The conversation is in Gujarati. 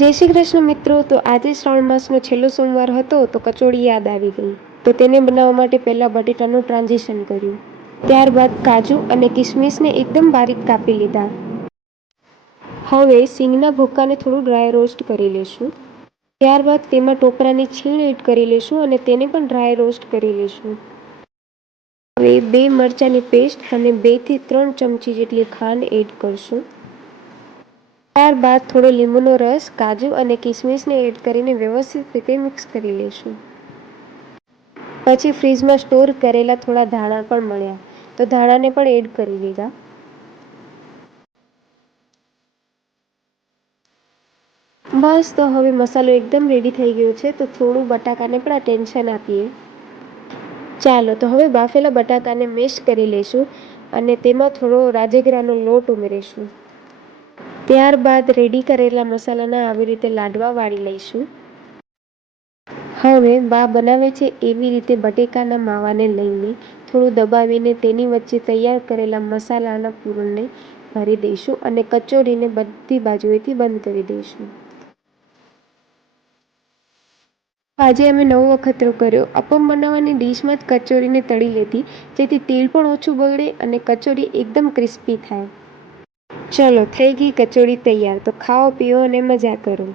જય શ્રી કૃષ્ણ મિત્રો. તો આજે શ્રાવણ માસનો છેલ્લો સોમવાર હતો તો કચોળી યાદ આવી ગઈ. તો તેને બનાવવા માટે પહેલાં બટેટાનું ટ્રાન્ઝિશન કર્યું. ત્યારબાદ કાજુ અને કિસમિસને એકદમ બારીક કાપી લીધા. હવે સિંગના ભૂક્કાને થોડું ડ્રાય રોસ્ટ કરી લેશું. ત્યારબાદ તેમાં ટોપરાની છીણ એડ કરી લેશું અને તેને પણ ડ્રાય રોસ્ટ કરી લેશું. હવે 2 મરચાંની પેસ્ટ અને 2 થી 3 ચમચી જેટલી ખાંડ એડ કરશું. ત્યારબાદ થોડો લીંબુનો રસ, કાજુ અને કિસમિસને એડ કરીને વ્યવસ્થિત રીતે મિક્સ કરી લેશું. પછી ફ્રીજમાં સ્ટોર કરેલા થોડા ધાણા પણ મળ્યા તો ધાણાને પણ એડ કરી લીધા. બસ તો હવે મસાલો એકદમ રેડી થઈ ગયો છે. તો થોડું બટાકાને પણ ટેન્શન આપીએ. ચાલો તો હવે બાફેલા બટાકાને મેશ કરી લઈશું અને તેમાં થોડો રાજગરાનો લોટ ઉમેરીશું. ત્યારબાદ રેડી કરેલા મસાલાના આવી રીતે લાડવા વાળી લઈશું. હવે બા બનાવે છે એવી રીતે બટેકાના માવાને લઈને થોડું દબાવીને તેની વચ્ચે તૈયાર કરેલા મસાલાના પૂરણને ભરી દઈશું અને કચોરીને બધી બાજુએથી બંધ કરી દઈશું. આજે અમે નવો અખતરો કર્યો. અપમ બનાવવાની ડીશમાં જ કચોરીને તળી લીધી જેથી તેલ પણ ઓછું બગડે અને કચોરી એકદમ ક્રિસ્પી થાય. ચલો થઈ ગઈ કચોરી તૈયાર. તો ખાઓ પીઓ અને મજા કરો.